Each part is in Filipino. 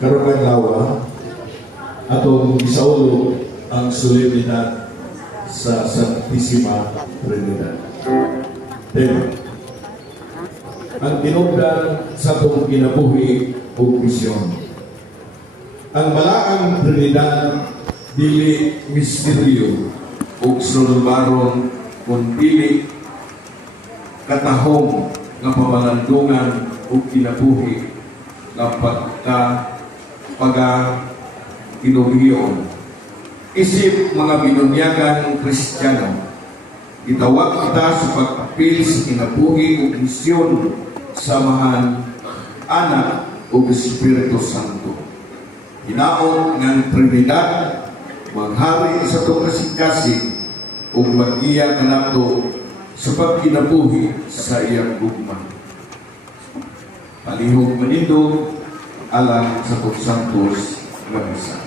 karong lawa atong isaulo ang solemnidad sa Santisima Trinidad. Tema: ang tinubdan sa itong kinabuhi o misyon. Ang malaang Trinidad dili misteryo o sunumbaron kung dili katahong nga pamalandungan o kinabuhi nga pagka-kinuhiyon. Isip mga binunyagan Kristiyano, itawag kita sa pag-apil sa kinabuhi o misyon samahan Anak o Espiritu Santo. Hinaot ng Trinidad, maghari sa itong kasing-kasing o mag-iya kanato sa pagkinabuhi sa iyang gugma. Palihog manindog alang sa Santos nga misa.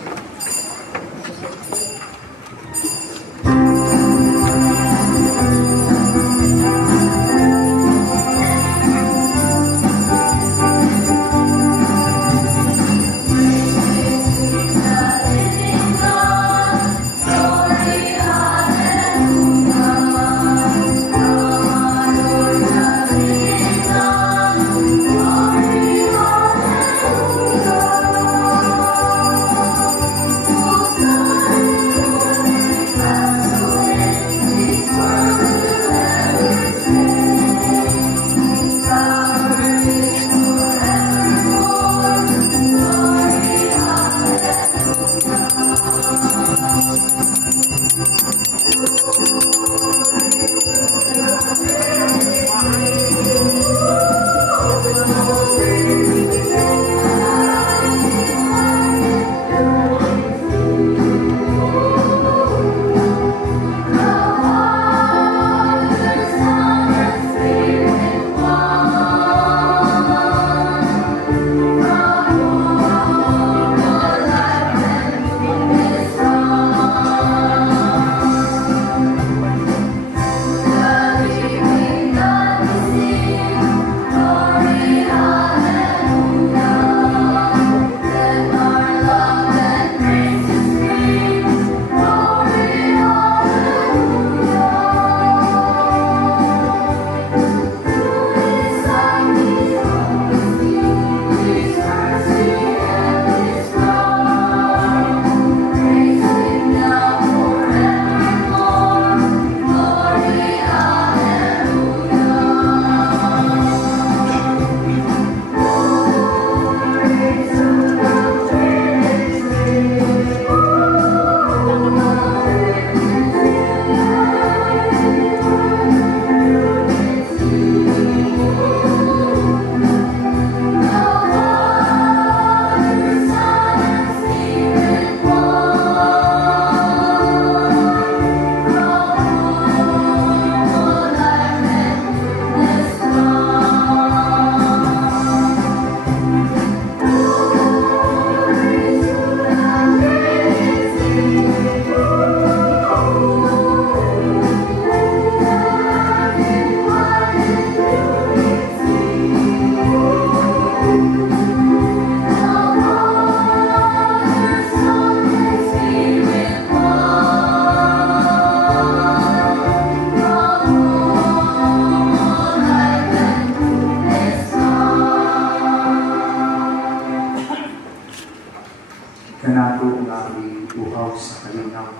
Kanato nga uhaw sa kalinaw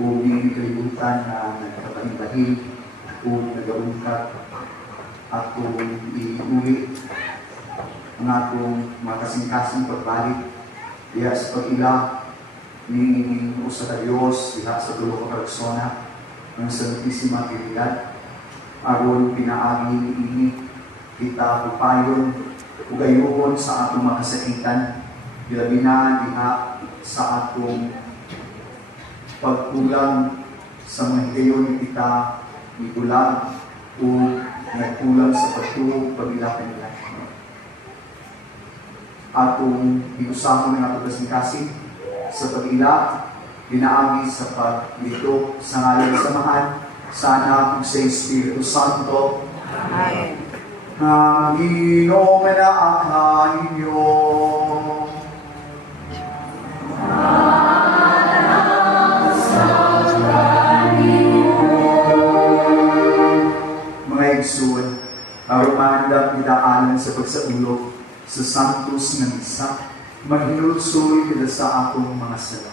o hindi kalibutan na nagkabahin-bahin o nagaungkat atong iuli ang atong mga kasing-kasing pagbalik diya sa pag-ila ni usa ka Dios diha sa dulo ka persona ng Santisima Trinidad aron pinaagi ini kita upayon ug gayuhon sa atong mga kasakitan labi na diha sa atong pagkulang sa mga higayon kita igulang o nagkulang sa pagtuo pag-ilakan nila. Atong iusapon ng atong kasing-kasing sa pag-ila, dinaagi sa paglito sa ngalan ng samahan, sa Anak ug sa Espiritu Santo. Amen. Ang Ginoo manaakan ninyo. nga misa, maghinulsoy kita sa akong mga sala.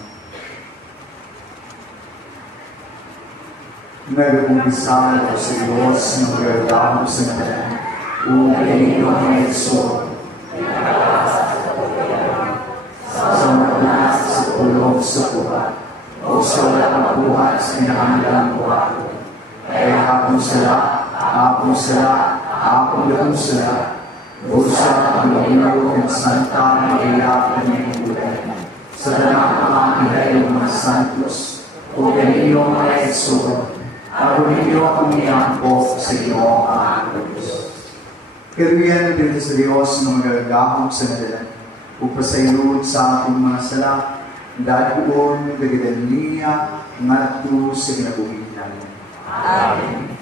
Nag-umpisal ko sa Diyos ng magagawang sa natin, o kaninong mga iso, sa mga sa pulong sa buhat, o sa walang buhat sa inahanggang buhat. Kaya hapong sila, hapong sila, hapong lakong sila, Busa ang laginaw ng Santa Maria ng Buhay. Sa tanang mga ihay ng mga santos, o kanino mga iso, ako ninyo ang niyangko sa iyo ang Diyos. Karuyan dito sa Diyos ng magagahong sa nadalan, upasaylod sa ating mga sala, dahil doon nagadan niya nga ito sa ginabuhin namin. Amen.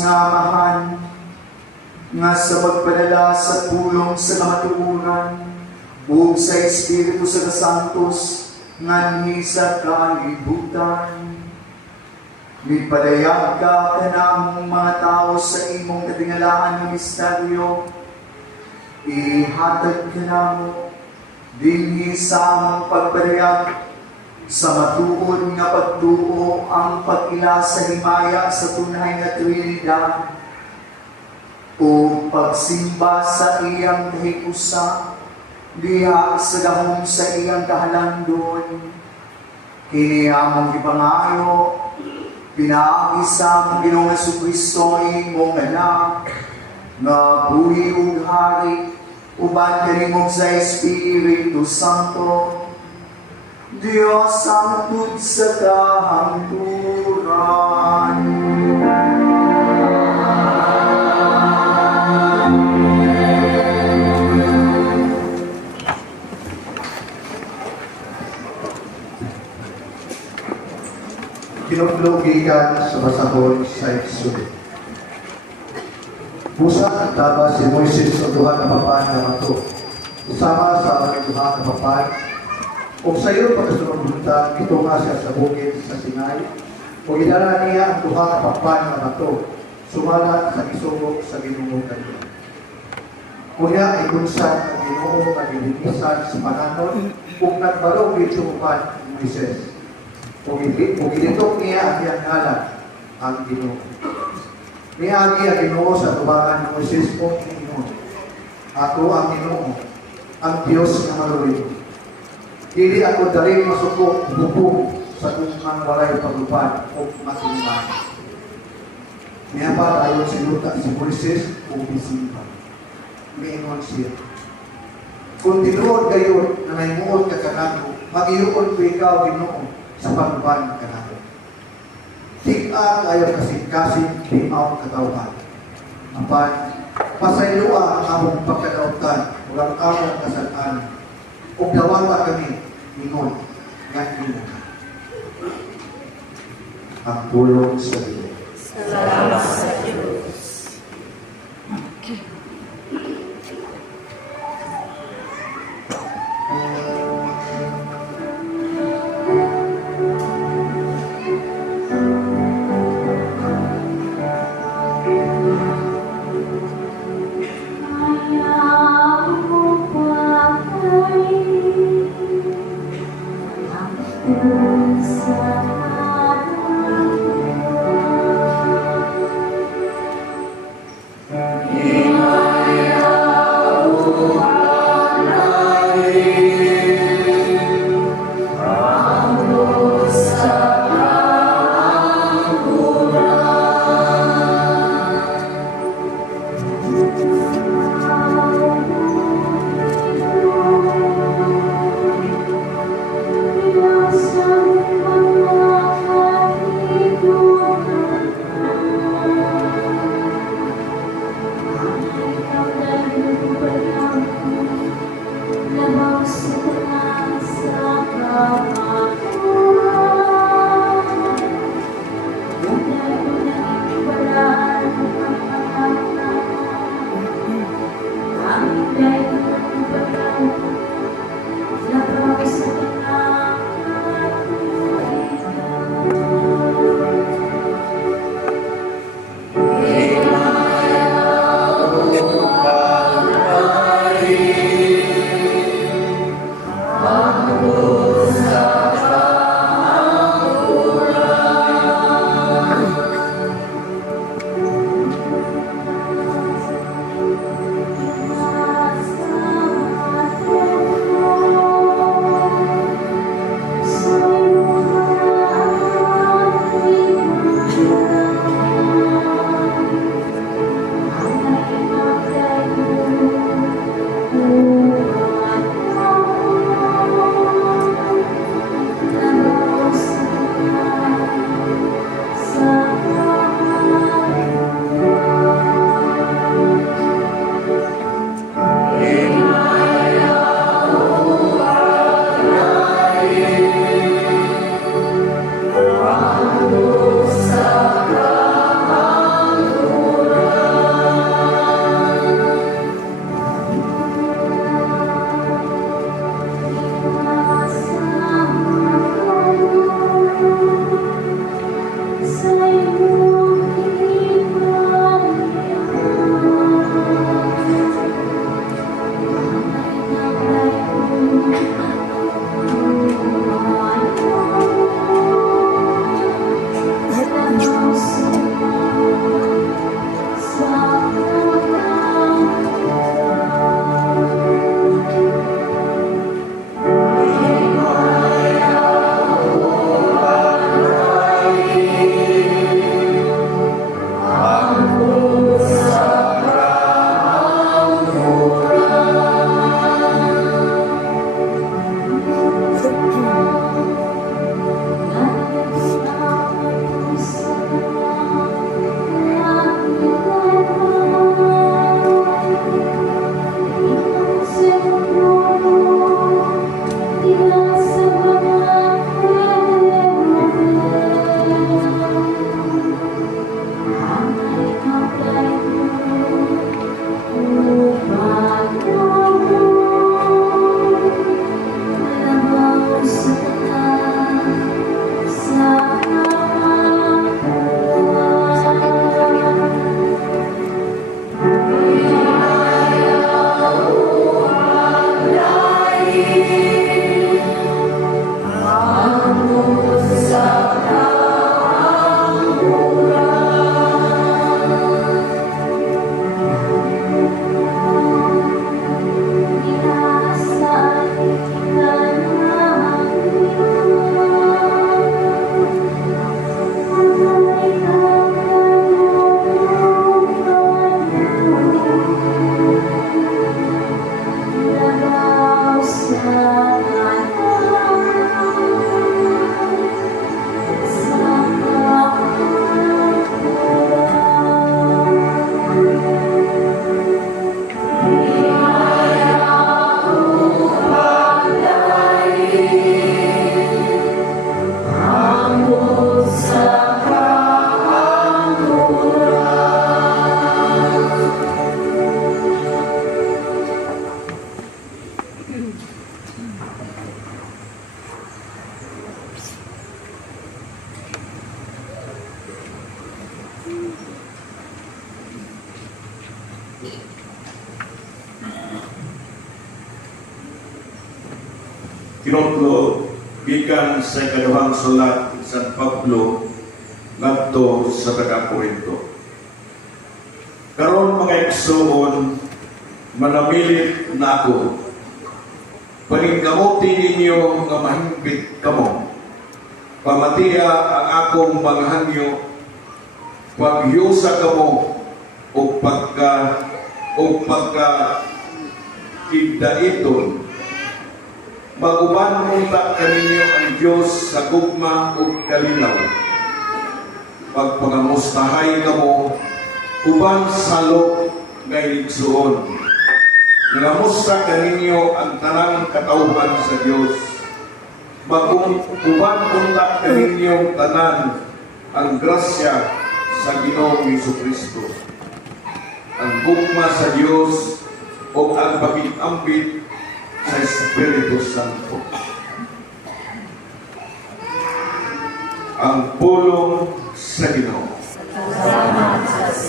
nga amahan, nga sa pagpadala sa pulong sa kamatuunan, buog sa Espiritu sa Santos, nga ni sa kalibutan. Mipadayag ka kanamong mga tao sa imong katingalaan ng misteryo, ihatag ka namo dinhi sa among pagpadayag, sa matuod nga pagtuo ang pag-ila sa himaya sa tunay nga Trinidad, o pagsimba sa iyang kahikusa, diha sa dahong sa iyang kahalandon. Kini among ipangayo, pinaagi sa among Ginoong Jesucristo imong anak, nga buhi ug hari, uban kanimong sa Espiritu Santo, Diyos ang tud sa kahangturan. Kinuglogikan sa masahol sa Exodus. Busa ang taba si Moises sa duha ka papan nga mato. Usama sa mga duha ka papan. O sa iyo pagkasunod-bunta, ito nga siya sa bukid sa Sinai. O gidala niya ang duha ka papan nga mato. Sumalat sa isugok sa Ginoo kaniya. Kunya ay kunsan ang Ginoo nga gilinisan sa pananon ug nagbalog ito upan Moises. O gilitok niya ang iyang ngalan, ang Ginoo. Niagi ang Ginoo sa tubangan ng Moises o Ginoo. Ako ang Ginoo, ang Diyos na maluwin. Dili ako dali masukok, bubong sa kung walay paglupad o makinuman. Niya pa tayo sinuta si Moises o bisimba. Miingon siya. Kung tinuod kayo na naimuod ka kanako, mag-iuod ko ikaw, Ginoo, sa pagluban ka natin. Tika kayo kasing-kasing limaw katawhan. Apan, pasayloa ang among pagkadautan o ang among kasalaan. O dawata kami, ingon, ngayon. Ang pulong sa Diyos. Salamat sa Diyos. Dios, Kinotlo, gikan sa ikaduhang sulat sa Pablo ngadto sa taga-Korinto. Karon mga igsoon, manamilit na ako. Paningkamuti ninyo nga mahimbit kamo. Pamatiya ang akong mga hanyo, pagyusa kamo o pagka kidaiton. Maguban munta kaninyo ang Diyos sa gugma o kalinaw. Pagpangamustahay kamo, uban salok ngay igsuon. Nangamusta kaninyo ang tanang katauhan sa Diyos. Uban munta kaninyo tanan ang grasya sa Ginoong Jesucristo. Ang gugma sa Diyos o ang pag-ambit sa Espiritu Santo. Ang pulong sa Ginoo. Salamat sa Diyos.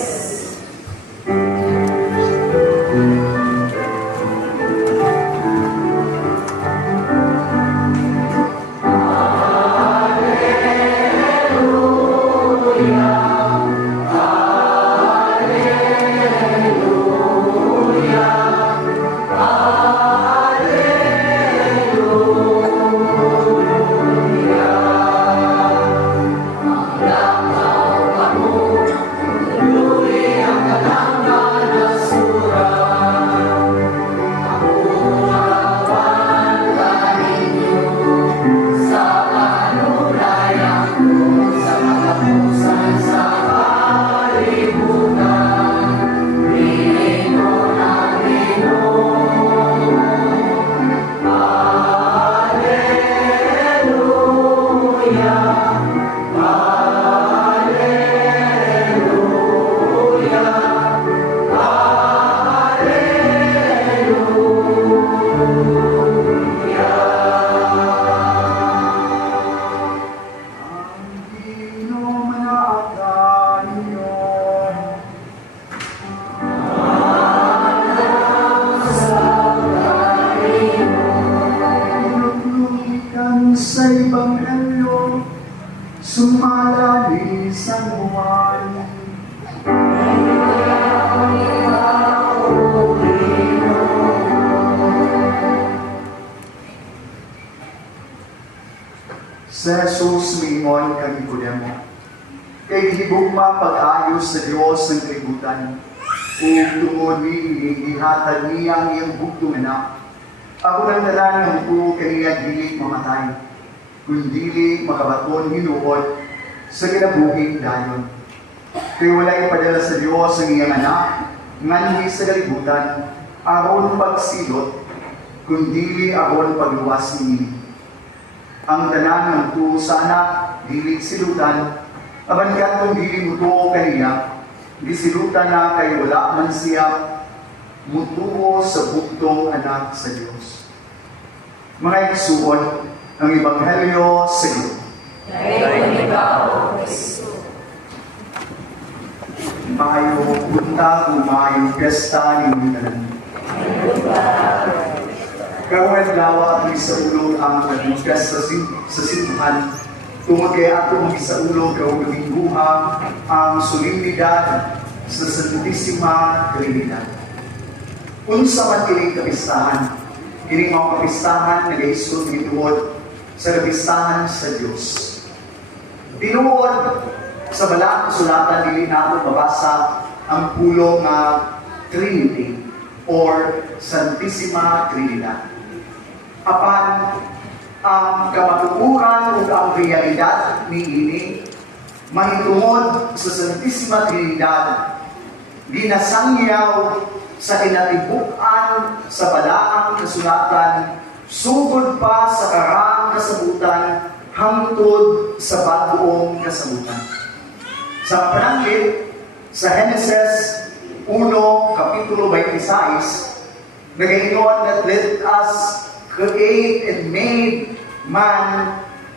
Sa Ebanghelyo, sumalali sa buwan. Sa Jesus mingon kang Nikodemo, kay gihigugma pag-ayos sa Dios ng kalibutan, ug tungod ni ihatag niya ang iyang bugtong anak. Ako nang tanan ng kaniya dili mamatay, kundi makabaton hinuod sa kinabuhing dayon. Kaya wala ipadala sa Diyos ang iyang anak, nganhi sa kalibutan, aron pagsilot, kundi aron pagluwas ni ang tanan ng tuo sa anak, dili silutan, aban katong dili mo tuo kaniya, di silutan na kay wala man siya mutuo sa buktong anak sa Diyos. Mga igsuon, ang Ebanghelyo sa Diyos. Ngayon ikaw, O Kristo. Maayo punta kung maayo pesta ni Minan. Kawan dawa ni sa ulo ang nagbukas sa simbahan. Tungod kay ato ang isa ulo kaw gabingguha ang solemnidad sa Santisima Trinidad. Unsa man kining kapistahan, kining mga kapistahan na gaisod gituod sa kapistahan sa Dios. Tinuod sa balang kasulatan dili nato mabasa ang pulo nga Trinity or Santisima Trinidad. Apan ang kamatukuran ug ang realidad niini mahitungod sa Santisima Trinidad ginasangyaw sa kinatibuk-an sa balaang kasulatan sugod pa sa karang kasabutan hangtod sa bagong kasabutan. Sa pananggit sa Genesis 1, Kapitulo 26, nagaingon that let us create and made man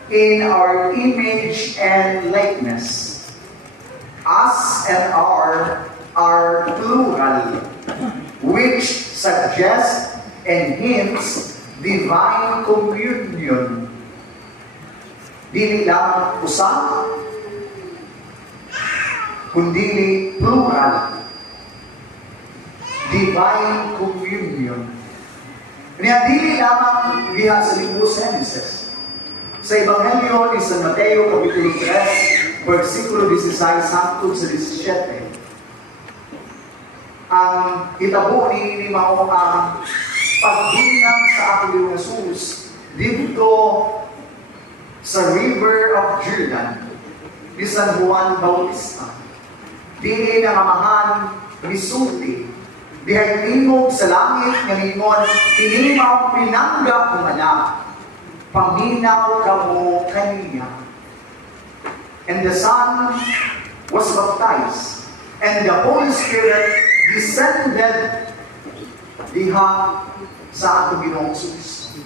in our image and likeness. Us and our are plural, which suggest and hints divine communion. Dili lang usa, kundi plural. Divine communion. Kaya dili lamang diha sa libro sa Genesis. Sa Ebanghelyo ni San Mateo, Kapitulo 3, versikulo 16 hangtod sa 17, ang itabo ni mao ang pagbunyag sa ato ni Jesus dito sa River of Jordan ni San Juan Bautista. Dili na mamahan ni Sulti, dihay tingog sa langit nga ningon, kini mao pinangga kong anak, paminaw kamo kaniya. And the Son was baptized, and the Holy Spirit descended diha sa ato Ginoong Jesus.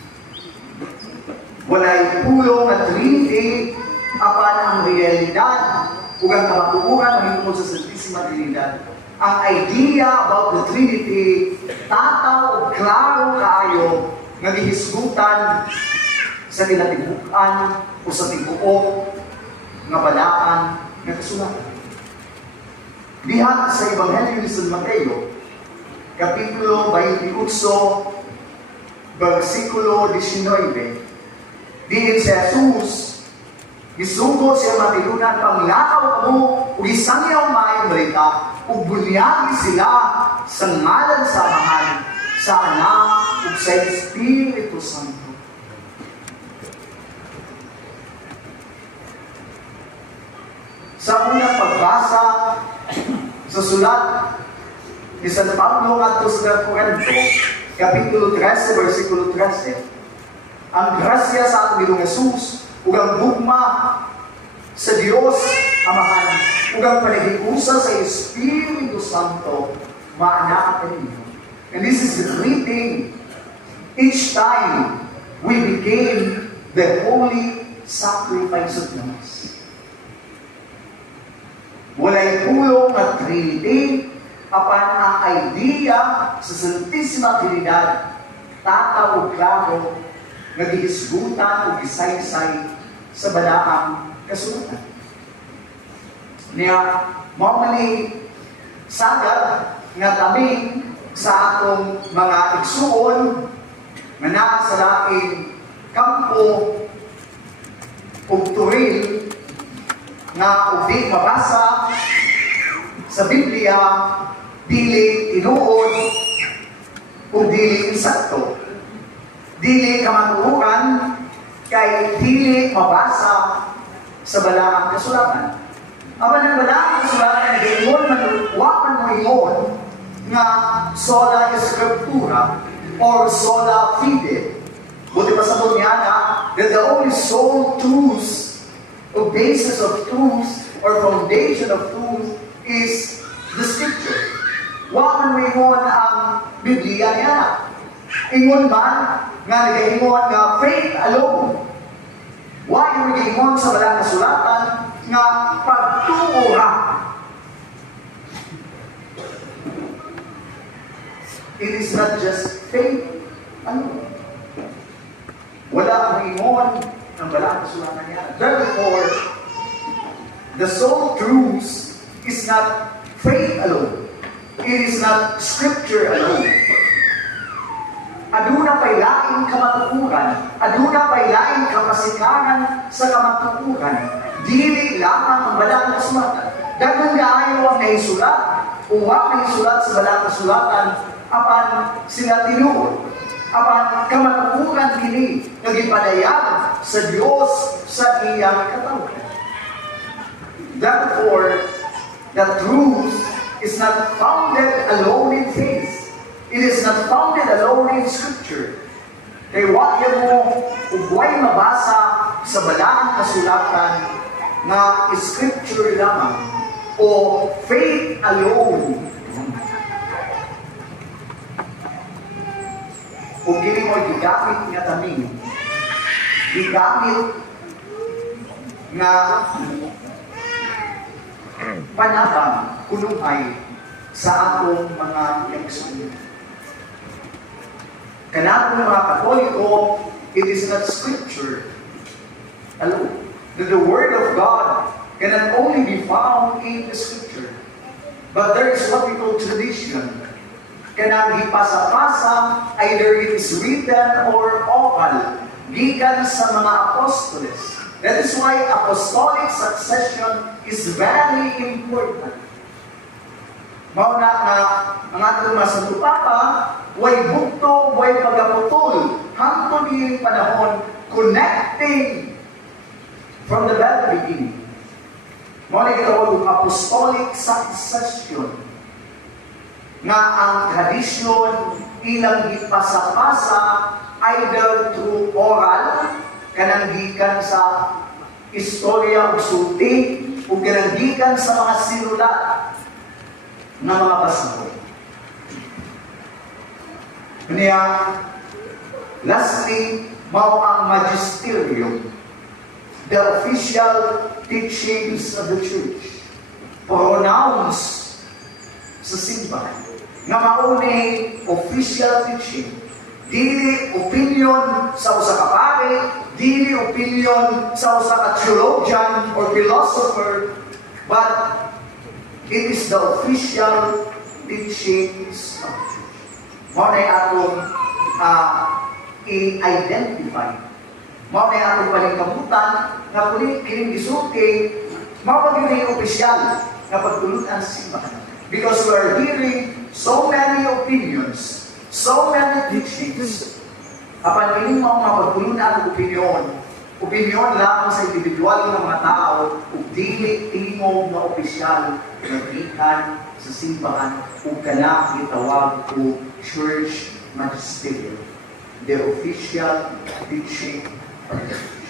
Walay pulong at Trinity apan ang realidad ug ang kamatuoran ng hingtod sa Santisima Trinidad. Ang idea about the Trinity tataw ug klaro kaayo nga gihisgutan sa kinatibuk-an o sa tibuok nga balaan nga kasulatan. Diha sa Ebanghelyo ni San Mateo, Kapitulo 28, versikulo 19, diin si Jesus, gisugo siya matilunan, panglakaw mo, ug isangyaw maayong balita, ug bunyagi sila sa ngalan sa Amahan, sa Anak, ug sa Espiritu Santo. Sa unang pagbasa sa sulat ni San Pablo ngadto sa Corinto, Kapitulo 13, versikulo 13, ang grasya sa ating Ginoong Jesus ug ang gugma sa Dios Amahan ug ang panaghiusa sa Espiritu Santo maana kaninyo. And this is the greeting each time we begin the holy sacrifice of Mass. Walay pulong at Trinity apan ang idea sa Santisima Trinidad tataw ug klaro nga gihisgutan ug gisaysay sa balaang kasulatan. Niya mao man ni sagad nga kami sa atong mga igsuon nga naa sa laing kampo ug turil nga udi mabasa sa Biblia dili tinuod ug dili insakto, dili kamatuoran kay dili mabasa sa balaang kasulatan. Apan ang balaang kasulatan giingon man wa man mo ingon nga sola scriptura or sola fide. Buti pa sa niya na that the only sole truths or basis of truths or foundation of truth is the scripture. Wa man ingon ang Biblia niya. Ingon man nga nagaingon nga faith alone. Wa yung nagaingon sa balang kasulatan nga pagtuo ra. It is not just faith alone. Wala ang ingon ng balang kasulatan niya. Therefore, the sole truth is not faith alone. It is not scripture alone. Aduna pay laing kamatukuran, aduna pay laing kapasikaran sa kamatukuran. Dili lamang ang balang kasulatan. Daghang kaayo ang naisulat, uwa naisulat sa balang kasulatan, apan sila tinuod. Apan kamatukuran kini nagipadayan sa Dios sa iyang katawan. Therefore, the truth is not founded alone in faith. It is not founded alone in scripture. Kaya wag mo ugway mabasa sa balang kasulatan na scripture lamang o faith alone. Kung gini mo gigamit nga tamin, gigamit nga panabang kunungay sa atong mga lekson. Kanang mga Katoliko, it is not scripture alone. That the Word of God cannot only be found in the scripture, but there is what we call tradition. Kanang gipasa-pasa, either it is written or oral, gikan sa mga apostoles. That is why apostolic succession is very important. Mauna na ang atong Santo Papa, way bukto, way pagaputol, hangtod yung panahon, connecting from the very beginning. Mauna yung apostolic succession, nga ang tradisyon ilang ipasa-pasa either through oral, kananggikan sa istorya o sulti, o kananggikan sa mga sinulat ng mga basahon. Kanya, lastly, mao ang magisterium, the official teachings of the church, pronouns sa simbahan, nga maunay official teaching, dili opinion sa usa ka pare, dili opinion sa usa ka theologian or philosopher, but it is the official teachings of the church. Maunay atong i-identify. Maunay atong palingkamutan na kining gisulti, mapag yun yung opisyal na pagtulutan sa simbahan. Because we are hearing so many opinions, so many teachings. Apan ining mga mapagtulunan ang opinion lamang sa individual ng mga tao, ug dili tingog na opisyal na gikan sa simbahan ug kana gitawag o church magisterium, the official teaching of the church.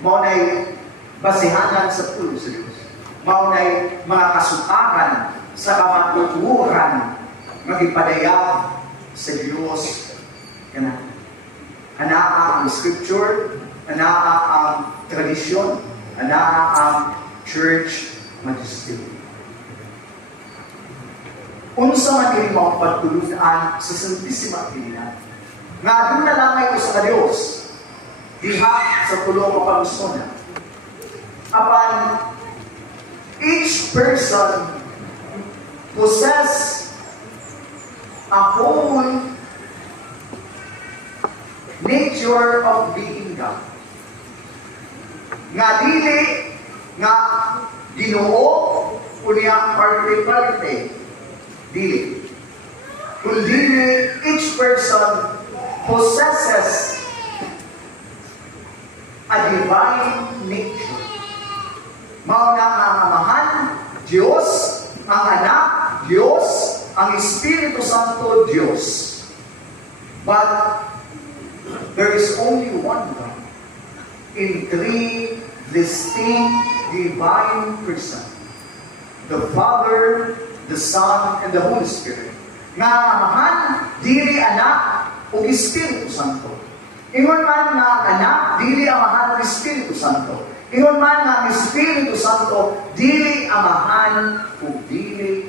Maunay basihanan sa tulo sa Diyos. Maunay mga kasutaran sa kamatuturan magipadayag sa Diyos kana. Anaa ang scripture, anaa ang tradisyon, anaa ang church magisterium. Unsa man kini mao pagtulunan sa Santissima Trinidad. Nga adun na lamay usa ka Dios diha sa tulo ka pagsunan. Apan each person possess a whole nature of being God. Nga dili nga Ginoo unya parte dili. Kundi each person possesses a divine nature. Mao na ang Amahan, Diyos, ang Anak, Diyos, ang Espiritu Santo Diyos. But there is only one God in three distinct divine persons. The Father, the Son, and the Holy Spirit. Nga amahan, dili anak, o Espiritu Santo. Ingon man nga anak, dili amahan o Espiritu Santo. Ingon man nga Espiritu Santo, dili amahan o dili.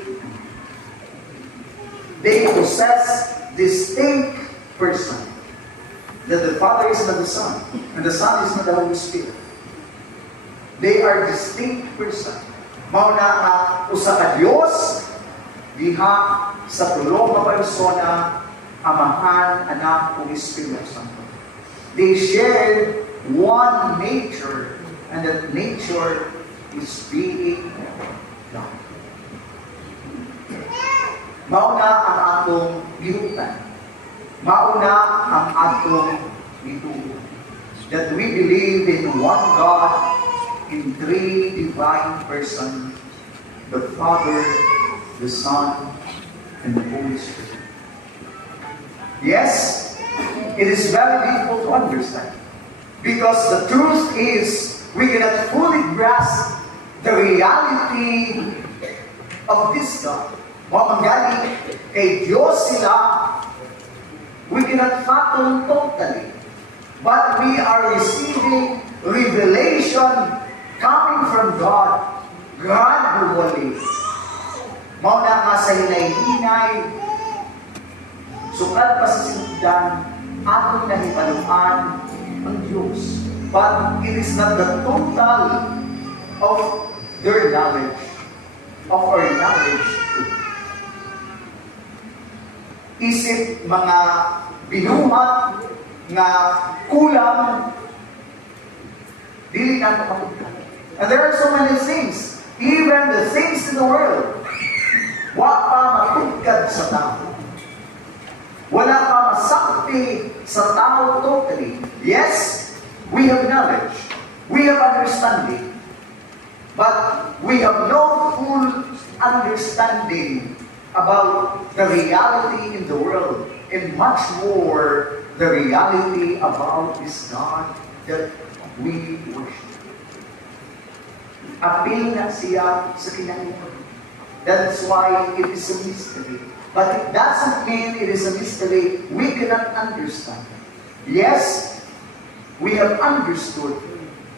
They possess distinct person. That the Father is not the Son, and the Son is not the Holy Spirit. They are distinct person. Mao na nga usa ka Dios diha sa tulo nga persona, Amahan, Anak, ug Espiritu Santo. They share one nature, and that nature is being God. Mao na ang atong gihutan. Mao na ang atong gituo. That we believe in one God, in three divine persons, the Father, the Son, and the Holy Spirit. Yes, it is very difficult to understand. Because the truth is, we cannot fully grasp the reality of this God. Mamanggali, kay Diyos sila, we cannot fathom totally. But we are receiving revelation coming from God gradually. Mauna nga sa hinay-hinay, sukat pa sa sinugdan, atong nahipaluan ang Diyos. But it is not the total of their knowledge, of our knowledge. Isip mga binuhat nga kulang, dili na kapagkulang. And there are so many things, even the things in the world, wa pa matugkad sa tao. Wala pa masakti sa tao totally. Yes, we have knowledge, we have understanding, but we have no full understanding about the reality in the world, and much more the reality about this God that we worship. Apil na siya sa kinalimutan. That's why it is a mystery. But it doesn't mean it is a mystery we cannot understand. Yes, we have understood,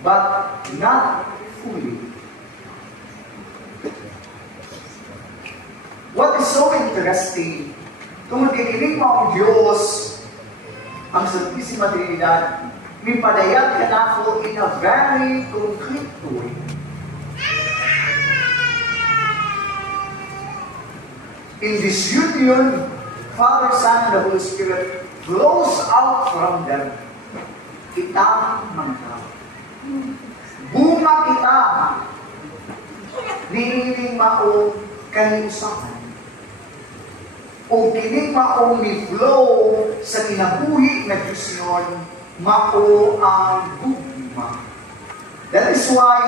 but not fully. What is so interesting, kung dikinig mo ang Diyos, ang Santisima Trinidad, may padayag ka na po in a very concrete way. In this union, Father, Son, and the Holy Spirit flows out from them. Kitang mangka. Bunga kita. Niiling mao kaniusahan. O kining mao ni flow sa kinabuhi na Diyos yun, mao ang bugma. That is why,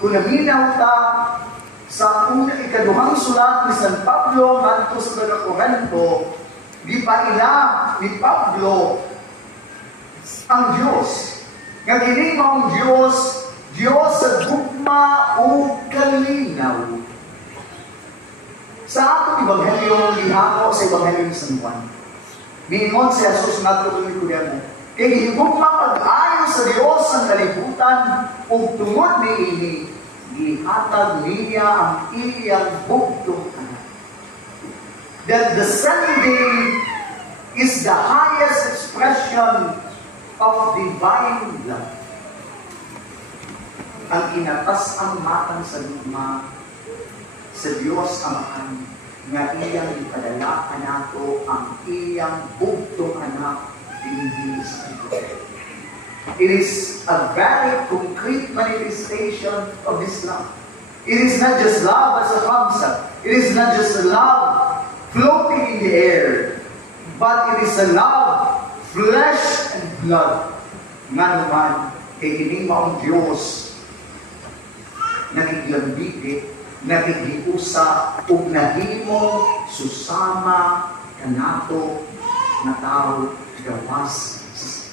kung naminaw ta sa ikaduhang sulat ni San Pablo ngadto sa mga Korinto, di pa ila ni Pablo ang Diyos. Nga kini mao ang Diyos, Diyos sa gugma o kalinaw. Sa atong Ebanghelyo, gihako sa Ebanghelyo ni San Juan, miingon si Jesus ngadto ni Nicodemo, kay higugma pag-ayo sa Diyos ang kalibutan ug tungod niini ihatag niya ang iyang bugtong anak. That the sending is the highest expression of divine love. Ang inatas ang matang sa luma sa Diyos Amahan nga iyang ipadala nato ang iyang bugtong anak dinhi sa ito. It is a very concrete manifestation of this love. It is not just love as a concept. It is not just a love floating in the air. But it is a love, flesh and blood. Nga naman, kay kining maong Diyos, nagiglambigit nakikiusa ug nahimo susama kanato nga tao gawas sa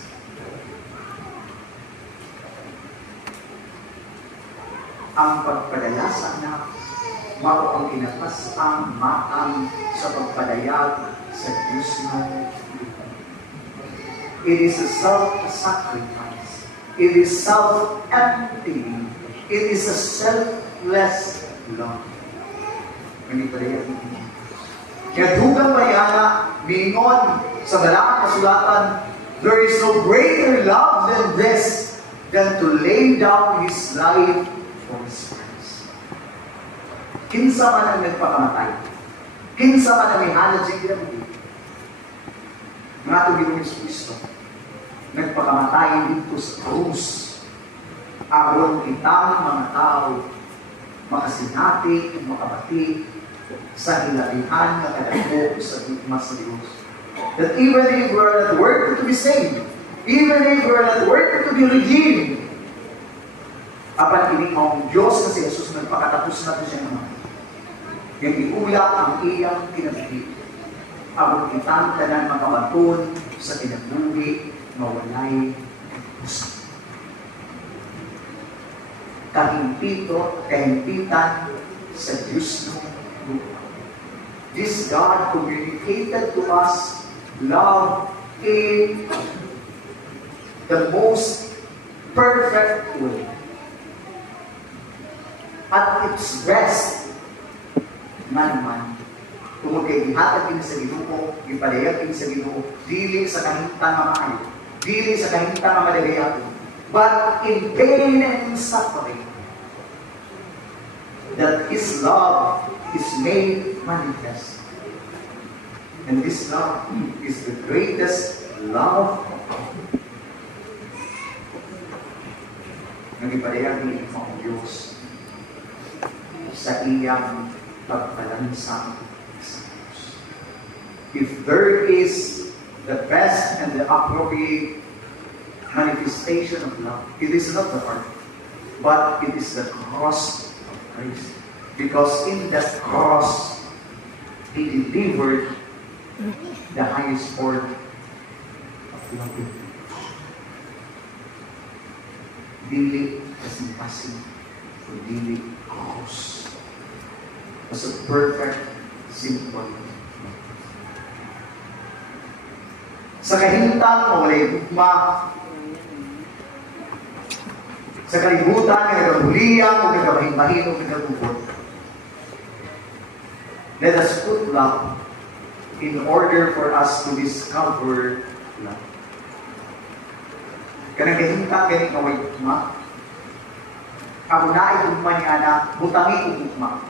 ang pagpadaya sa anak, mao ang kinapasang matang sa pagpadayag sa Diyos ng lupa. It is a self-sacrifice. It is self-emptying. It is a selfless love. Manipadayag ng kaya dugang bayana, mingon sa Balaang Kasulatan, there is no greater love than this, than to lay down His life for His friends. Kinsa man ang nagpakamatay, kinsa man ang ihalad sa ginamit, nga ito Ginoong Kristo, nagpakamatay dito sa krus, aron kitang mga tao, makasinati, makabati, sa hilabihan na kadako sa hikmas sa Diyos. That even if we are not worthy to be saved, even if we are not worthy to be redeemed, apan ini ang Diyos na si Jesus nagpakatapos na ito siya naman. Yung iulak ang iyang kinabigit. Abot kitang tanan makabaton sa kinabuhi, mawalay puso. Kahimpitan sa Diyos ng lupa. This God communicated to us love in the most perfect way. At its best, man, tungkol kay gihatag din sa Ginoo, gipadayag din sa Ginoo, dili sa kahintang nga maayo, dili sa kahintang nga madagayaton, but in pain and suffering, that His love is made manifest. And this love is the greatest love of all. Nagipadayag ni ang Diyos sa iyang pagpalansang sa Diyos. If there is the best and the appropriate manifestation of love, it is not the heart, but it is the cross of Christ. Because in that cross, He delivered the highest form of love. Dili kasing-kasing, dili cross. As a perfect, simple. Sa kahintang o walay gugma, sa kalibutan, nagaguliyang, o nagabahin-bahin, o nagagubot. Let us put love in order for us to discover love. Kanang kahinta, ganit na way gugma. Ako na ay gugma niya na, butangi o gugma.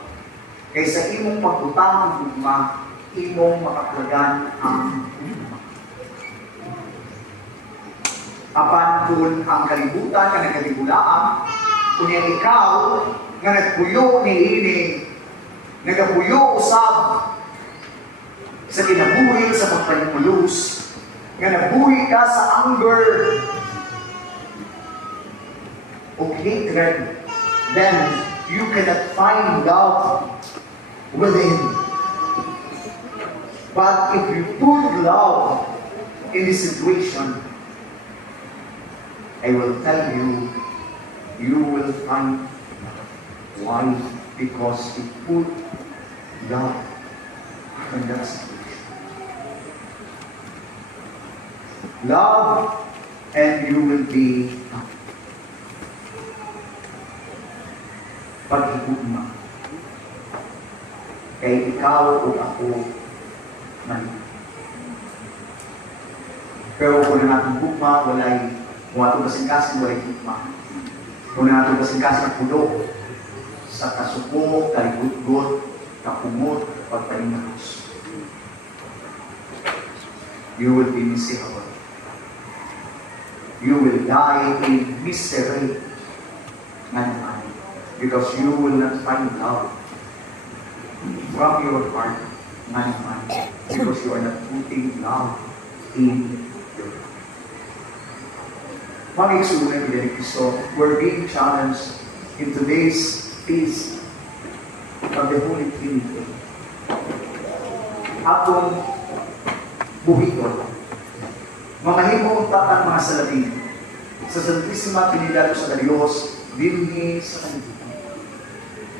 Kaysa imong pagbutang ang gugma, imong makaplagan ang gugma. Apan kung ang kalibutan ka nagkalibulaan, kung yan ikaw, nga nagpuyo ni ini, nagapuyo usab sa kinabuhi sa pagpalimulos, nga nabuhi ka sa anger o hatred, then you cannot find love within. But if you put love in this situation, I will tell you, you will find why. Because you put love in that situation. Love, and you will be happy. Paghigugma. Kay ikaw o ako man. Pero kung na natin gugma, walay kung kasing-kasing walay gugma. Kung na natin kasing-kasing pulo, sa kasuko, kaligugot, kapumot, pagpalingalos. You will be miserable. You will die in misery. Because you will not find love from your heart. Because you are not putting love in your heart. Mga igsunan ni Kristo, we're being challenged in today's feast of the Holy Trinity. Atong buhiton. Mamahimong ang mga salamin sa Santisima Trinidad sa Diyos, dinhi sa kalibutan.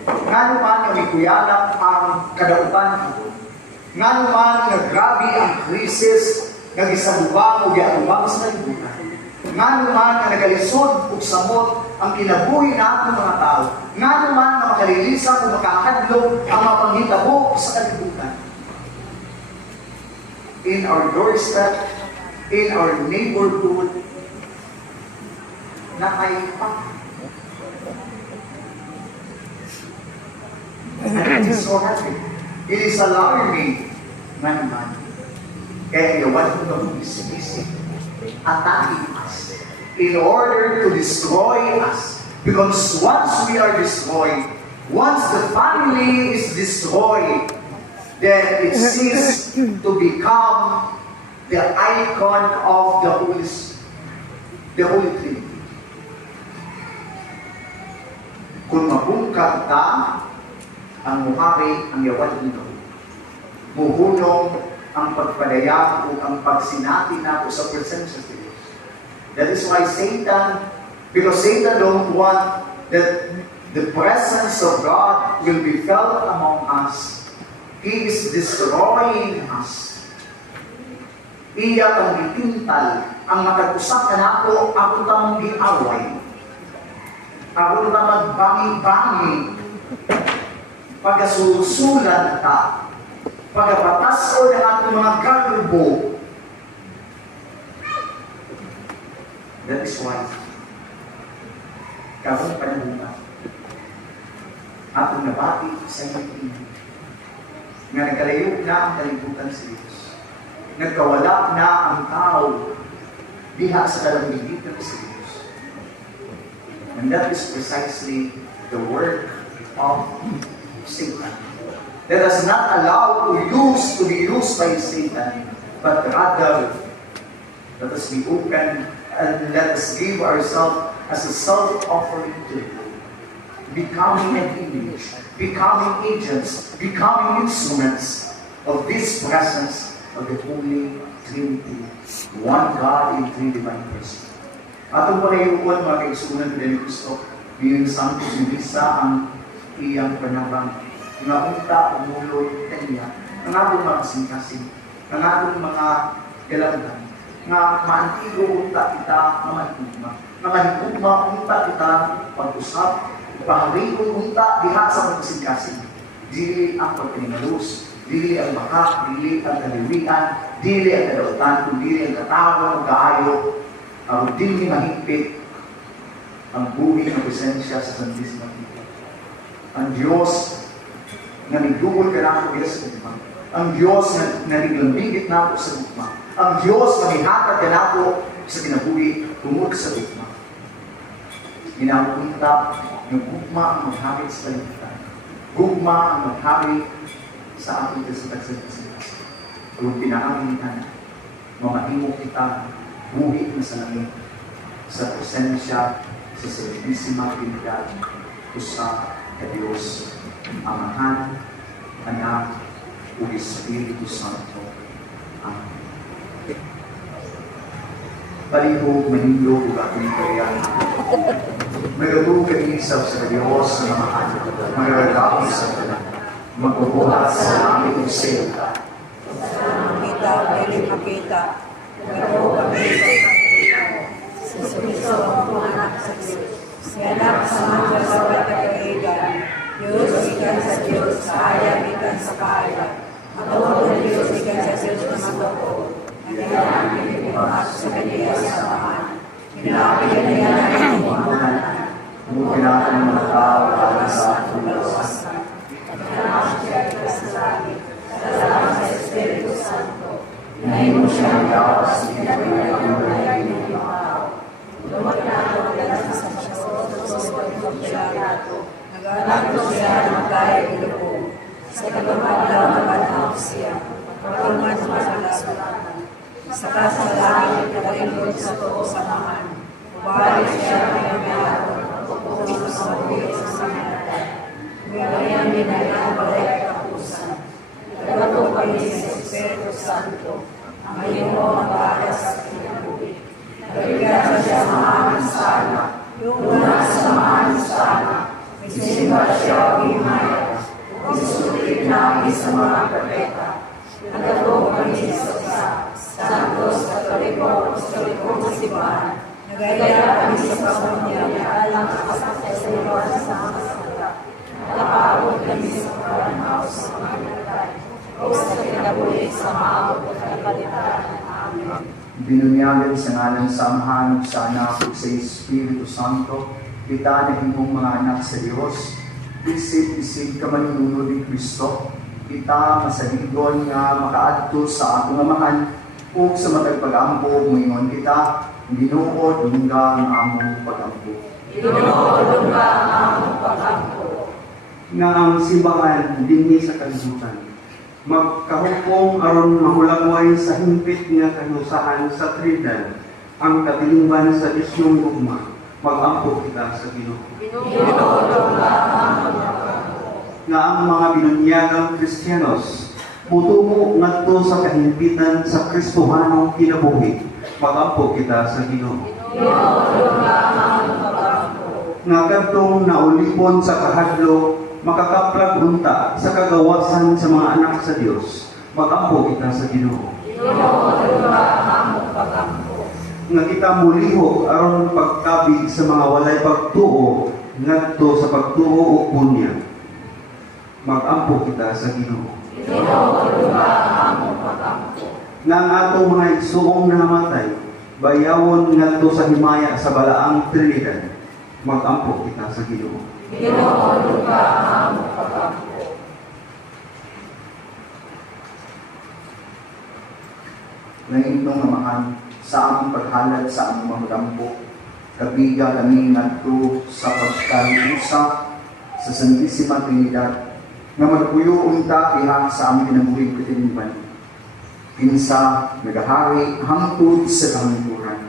Nga naman yung ikuyanak ang kadautan ko. Nga naman nga grabe ang krisis nga gisamubang o giatubang sa kalibutan. Nga naman nga nagalisod ug samot ang kinabuhi natin mga tao. Nga naman nga makalilisan o makahadlok ang mga panghitabo sa kalibutan. In our doorstep, in our neighborhood, na ay and it is so happy. It is alarming naman. Kaya yawan ko ng isip-isip, attacking us in order to destroy us. Because once we are destroyed, once the family is destroyed, then it ceases to become the icon of the Holy Trinity. Kung mabungkag ka, ang muhari ang yawan nito. Muhunong ang pagpadaya o ang pagsinati nato sa presensya sa Diyos. That is why because Satan don't want that the presence of God will be felt among us. He is destroying us. Iya ang itintal, ang makag-usap na nato, ako tamang giaway. Ako tamang bangi-bangi. Pagkasusulan ka, pagkapatas o ng ating mga galubo. That is why, karong panahon atong nabati sa inyo nga nagkalayo na ang kalibutan sa Diyos. Nagkawala na ang tao diha sa kalamilitan sa Diyos. And that is precisely the work of Satan. Let us not allow to be used by Satan, but rather let us be open and let us give ourselves as a self-offering to Him, becoming an image, becoming agents, becoming instruments of this presence of the Holy Trinity, one God in three divine persons. Atong panayuan mga kaigsunan ni Kristo, biyong Santos Misa ang iyang panabang. Nga unta, umuloy, kanya, ang atong mga singkasing, ang atong mga galangan, nga maantigo unta kita, mamahigugma. Nga mahigugma unta kita, pag-usap, paharigon unta, diha sa mga singkasing. Dili ang pagpinimalus, dili ang makak, dili ang kaliwian, dili ang kadautan, kung dili ang katawa, ang kaayo, ang dili mahigpit, ang buhay ng presensya sa Santisima Trinidad. Ang Diyos na nagdugol ka na ako sa gugma. Ang Diyos na naglambigit na ako sa gugma. Ang Diyos na nihatag ka na ako sa kinabuhi tumog sa gugma. Ginapunta ng gugma ang maghamit sa kalimutan. Gugma ang maghamit sa ating kasagsagsagsags. Kung pinakamitan, mamahimok kita buhi na sa langit sa presensya sa Santisima Trinidad o sa Diyos, Amahan, Anak, o Espiritu Santo. Amen. Palihog, manindog, o ating kaya. Magatuloy kami sa Diyos na mahal, magagawin sa kanan, magbubuhat sa aming usilta. Kita, pwede makita. Pero kami sa Kristo ang anak sa Diyos. Si anak sa mga sa pagkakaigan. Diyos, ikan sa Diyos, kaaya, ikan sa kaaya. Matawag ng Diyos, ikan sa Diyos na matawag. Nagkailangan pinipasok sa kanya sa samahan. Pinapigyan niya na ang pamahalan. Mungkinakan ng mga tao para sa ating kaluwasan. Pagkakasya siya sa langit. Salamat sa Espiritu Santo. Naimo siya ang gawas sa pinagpapalagay ng mga tao. Lumag na ako ang sa pagkakasya. Nag-alagdo siya ng kaya ilubog. Sa kagumadaw na banhaw siya. Pagkaman sa masalasulanan. Sa kasalangin na kalingkod sa too samahan. Ubali siya ng mayroon. Pagkukuha sa ulit sa sinatan. Ngayon din na ng balay kapusan. Nagbato kami sa Espiritu Santo, ang iyong mga sa kinabuhi. Nagbigan siya sa mga sana, yung una sa mga sana, isimba siya ang himaya, isulit namin sa mga propeta. Nagbato kami sa isa, Santos, Katoliko, Apostoliko, Simbahan. Nagaya kami sa pamilya, alang sa kasasaliwan sa mga sala. Nakaabot kami sa pagkanaw sa mga nagay, o sa kinabuhi sa maabot na kalitanan. Amen. Binunyagan sa ngalan sa Amahan sa Anak ug sa Espiritu Santo, kita na himong mga anak sa Dios, isip-isip ka maninunod ni Kristo, kita masaligon nga makaadto sa atong amahan ug sa matag pag-ampo moingon kita, Ginoo dungga ang among pag-ampo. Ginoo dungga ang among pag-ampo. Nga ang simbahan dinhi sa kalibutan magkahukong aron mahulagway sa himpit nga kahiusahan sa Trinidad ang katilingban sa isyong gugma mag-ampo kita sa Ginoo. Ginoo dungga ang among pag-ampo. Nga ang mga binunyagang Kristiyanos mutumo ngadto sa kahimpitan sa Kristohanong kinabuhi mag-ampo kita sa Ginoo. Ginoo dungga ang among pag-ampo. Nga kadtong naulipon sa kahadlo makakaplag unta sa kagawasan sa mga anak sa Dios mag-ampo kita sa Ginoo. Ginoo dungga ang among pag-ampo. Nga kita mulihok aron pagkabig sa mga walay pagtuo ngadto sa pagtuo ug bunyag mag-ampo kita sa Ginoo. Ginoo dungga ang among pag-ampo. Nga ang atong mga igsuong namatay bayawon ngadto sa himaya sa balaang Trinidad mag-ampo kita sa Ginoo. Ginoo dungga ang among pag-ampo. Nangitong amahan sa among paghalad sa among mga dampo, kabiga kami ngadto sa pagkalusa sa Santisima Trinidad, nga magpuyo unta diha sa among kinabuhing katilingban. Kinsa nagahari hangtod sa kangituran.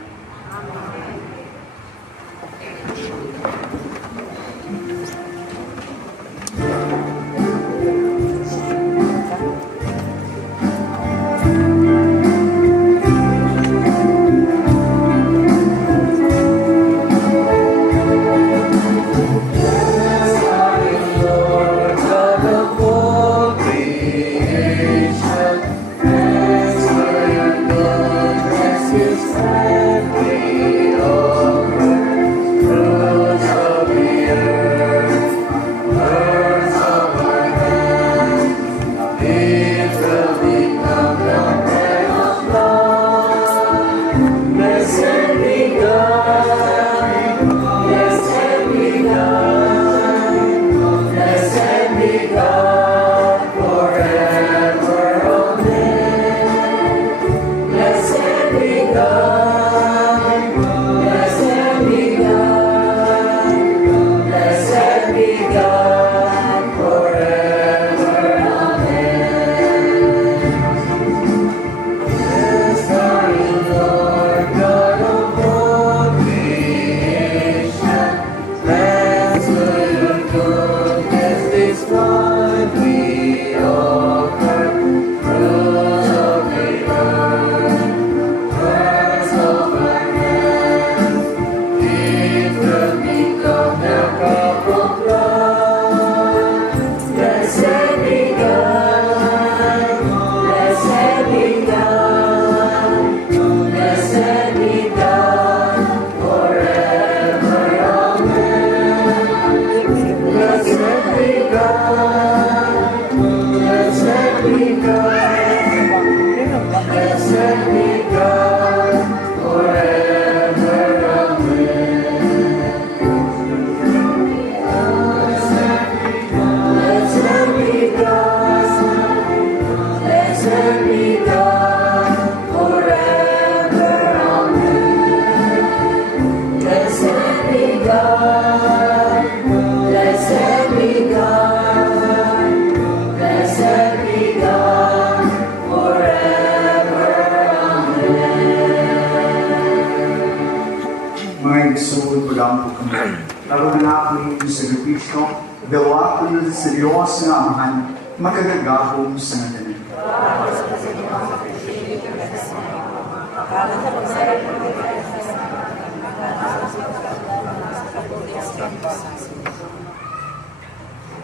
Dawa ko sa Diyos nga amahan, makagagahom sa natanan.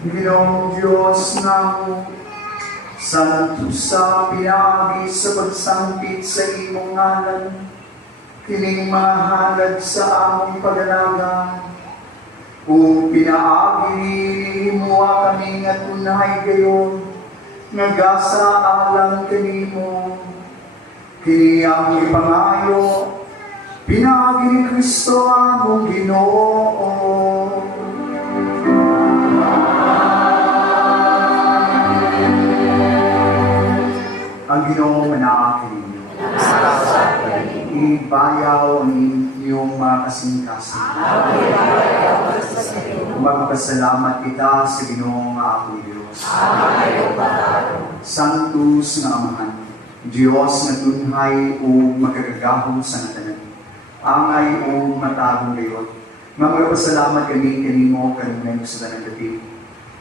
Ginoong Diyos nga mo, santo sa pinagi sa pagsangkit sa imong ngalan, kining mahalad sa among pag-alaga, o pinaagi mo kami nga tunay gayon, nagasa alang kanimo, kini ang ipangayo, pinaagi ni Kristo among Ginoo. Ang Ginoo manaakin ninyo. Ibayaw ang inyong mga kasing-kasing. Magpasalamat kita sa Ginoong akong Diyos. Santos nga amahan, Diyos na tunhay o magagagahong sa natanan. Angay o matagong gayon. Magpasalamat kami kanimo kanunay sa tanang gabi.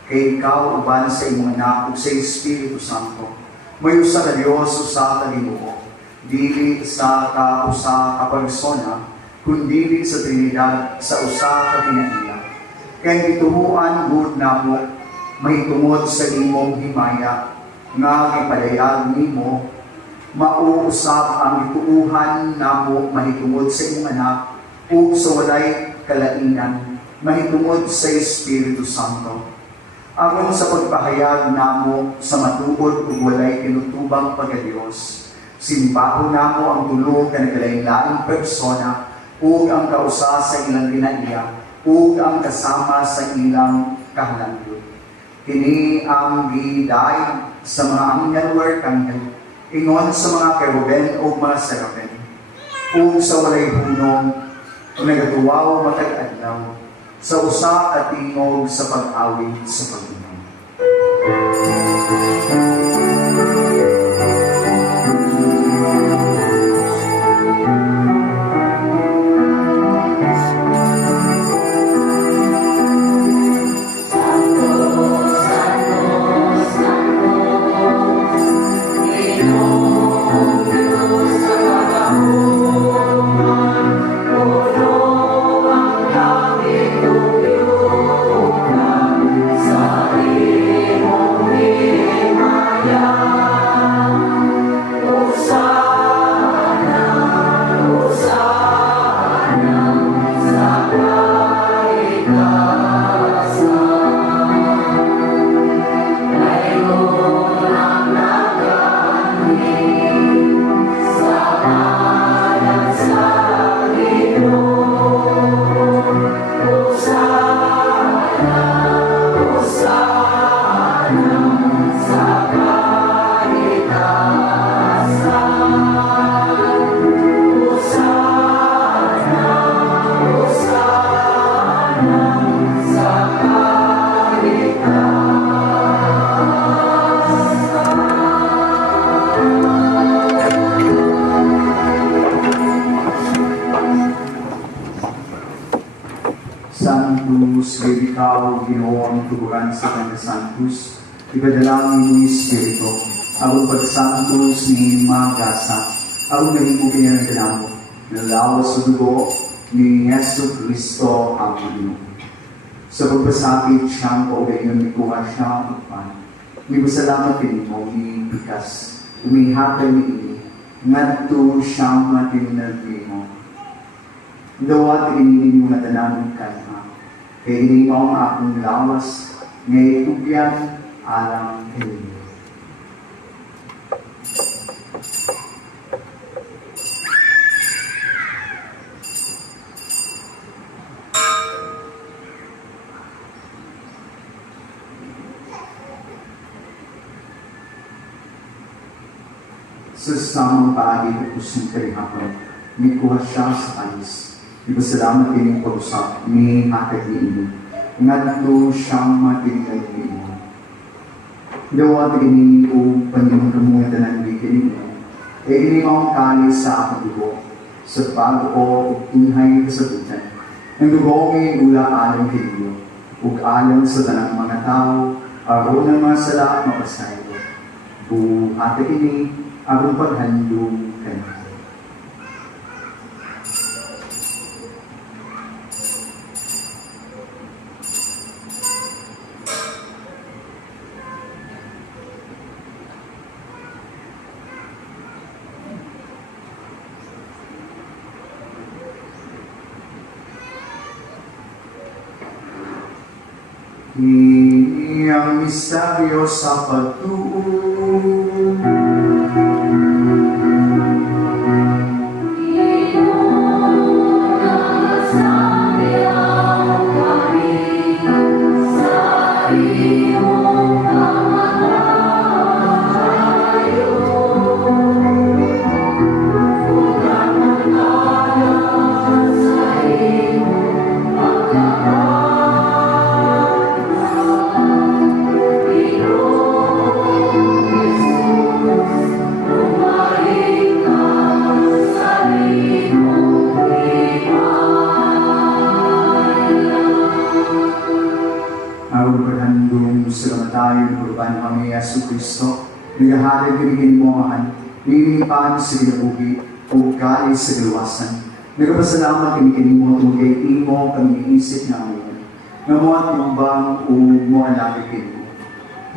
Kay ikaw uban sa imong anak ug sa Espiritu Santo. May usa ka Diyos, usa ka Ginoo, dili sa usa ka persona, kundi sa Trinidad sa usa ka kinaiya. Kay gituhuan gud namo mahitungod sa imong himaya nga gipadayag nimo, mauusab ang gituuhan namo mahitungod sa imong anak ug sa walay kalainan mahitungod sa Espiritu Santo. Aron sa pagpahayag namo sa matuod ug walay kinutubang pagkadiyos, simbaho namo ang tulo ka nagalain-laing persona ug ang kausa sa ilang ginaiya ug ang kasama sa ilang kahalangyon. Kini ang giday sa mga anghel o arkanghel, ingon sa mga keruben ug mga serapin, ug sa walay hunong nagatuwaw matag adlaw sa usa ka tingog sa pag-awit sa Panginoon. Santos, ikaw, Ginoo ang tuguran sa Tanga Santos, ipadalangin mo Espiritu, ang pagsantos ni Magasa, ang ganito pinagdala mo, nalawas sa dugo ni Yesu Cristo ang Ginoo. Sa pagbasakit siyang paugayon ni kuha siya ang upan, may masalamat din mo ni Pikas, umihatay ni ini, ngadto siyang matinag mo. Dawat ininin mo na tanamang kanya, kaya hindi mo ang akong lawas, ngay tugyan alang kanino. Sa samang paagi ko kusong karihapon, may kuha siya sa alis. Ipasalamat din yung pag-usap ni Hakad ni Ino. Ngadto siyang matinag ni Ino. Dawa tiginin ko panyang kamungan ng bikin Ino. Ini ang kalis sa akong dugo, sa bago ko tunhay kasagutan. Ang dugo ang ula alam kay Ino. ug ayon sa tanang mga tao, aron ang mga sala mapasayo. Buhati kini aron paghandom kaniya. Ang misteryo sa pagtuo. Yesu Kristo, nagahalag ganigin mo amahan, nililipan sa ginabuhi, o kalis sa galuwasan. Nagapasalamat kami mo itong kay imo kami iisip na ngayon. Ngamuat lumbang o mo alagigin mo.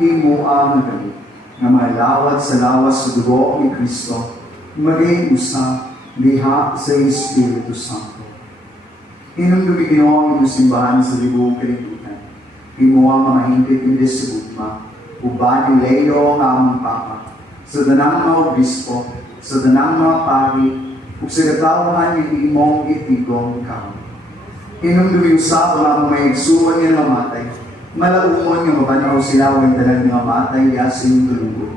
Himo ang kami, na malawat sa lawas sa dugo ni Kristo, maging usa, liha sa Espiritu Santo. Hinumdumi Ginoo ang simbahan sa libong kalibutan. Himo ang mga hingpit ni Desibutma, uban ni Leo nga among Papa, sa danang mga obispo, sa danang mga pari, ug sa katawhan ni imong itigong kao. Hinumdumi usab ang may igsuon nga mamatay, malaumon nga mabanaw sila ang tanan nga matay yasin tulungo.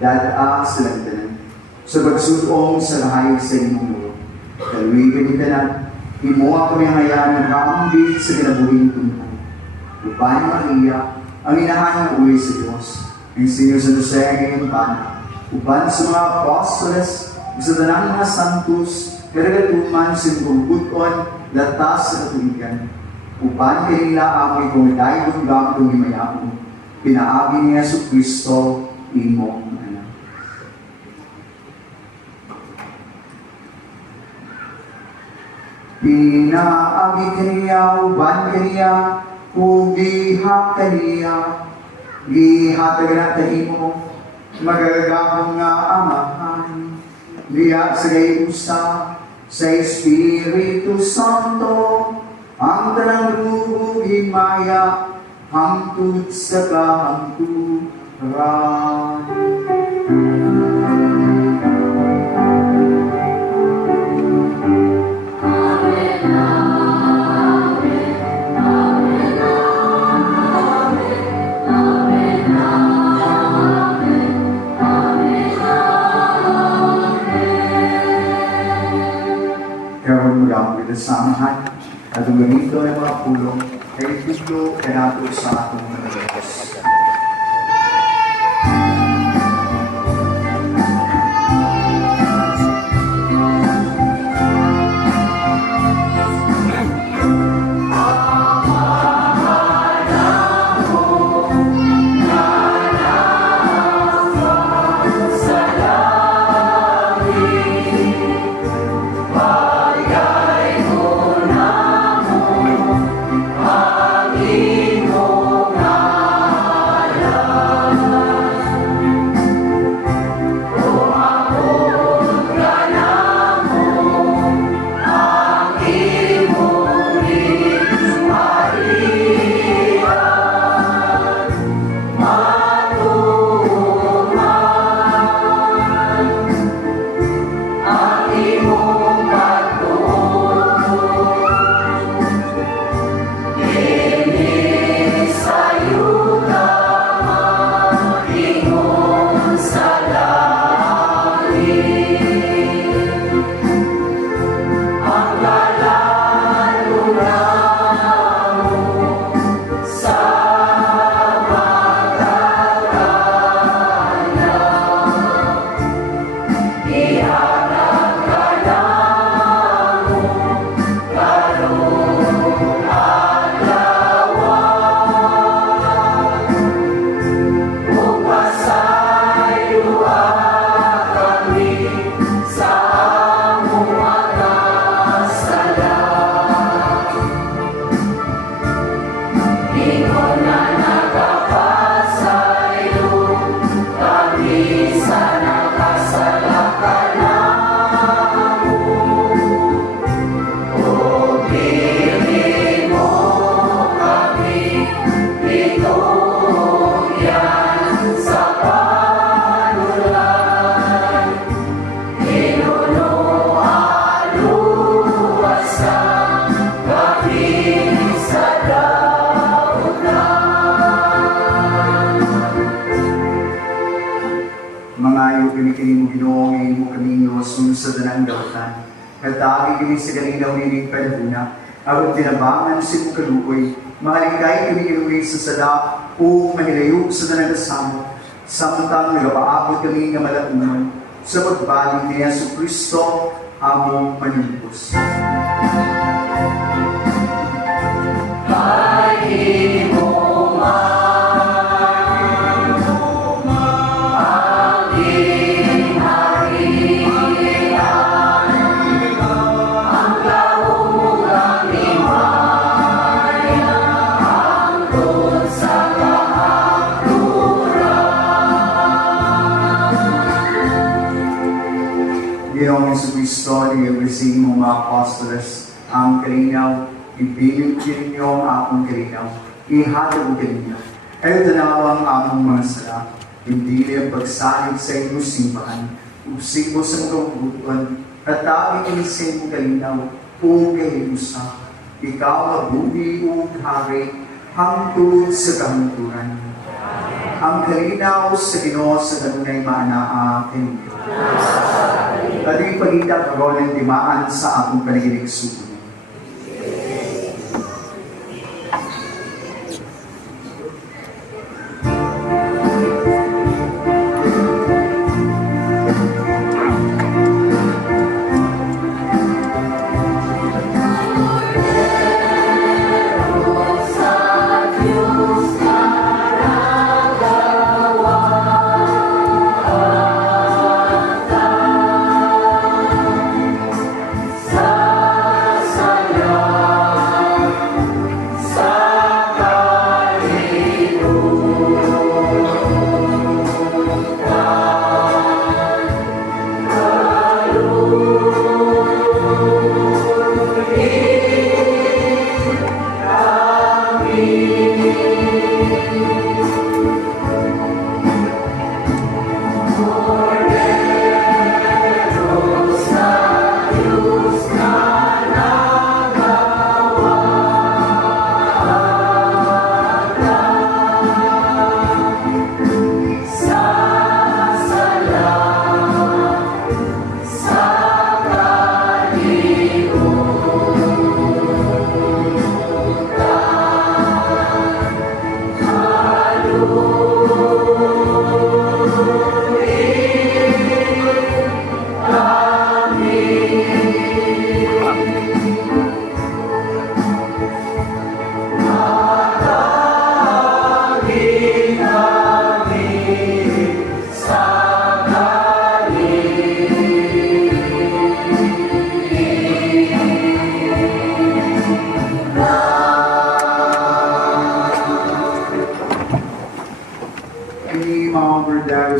Dadaa silang tanan, sa pagsulong sa lahay sa imong mulo. Kalwigan ni tanan, himuha kami ang hayaan ng kaambit sa kinabuhing tuntan. Uban Maria, ang inahan ng uli sa Diyos, ang Senyor sa Jose ang iyong pana, uban sa mga apostoles, sa tanang mga santos, karagatuman sa bubuton, latas sa katuligan, uban kanila ang ikumiday ng gamit ng imayakong, pinaagi ni Yesu Kristo, imo anak. Pinaagi kaniya, uban kaniya, ugiha kaniya, gihatag na mo, magagabong nga amahan, liya sa gayusa, sa Espiritu Santo, ang tanang lubog himaya, hangtod sa kahangturan. Samahan at ganito ng mga pulong ay tulo kanato sa atong mga Diyos. Imo nga Diyos sa danang dawatan. Nagtagi kami sa ganinaw nining panahuna, aron tinabangan sa imong kaluoy, mahalingkay kami inuwi sa sada o mahilayo sa danang kasamo, samtang nagapaabot kami nga malatunan sa pagbaling ni Yesu Kristo, among manunubos. Ginoong Jesucristo, i-receive mo mga apostoles ang kalinaw, ipilit ninyo ang akong kalinaw, ihatag ang kalinaw. Ay tanawang among mga sala, hindi niya pagsalig sa inyong simbahan, usibo sa kabutuan, at tawag ini sa inyong kalinaw, o kahilusa, ikaw mabuhi o hari, hangtod sa kahunturan. Ang kalinaw sa Ginoo sa kanunay maanaa kayo. Tadi pagita karon ng timaan sa akong panaginip sugo.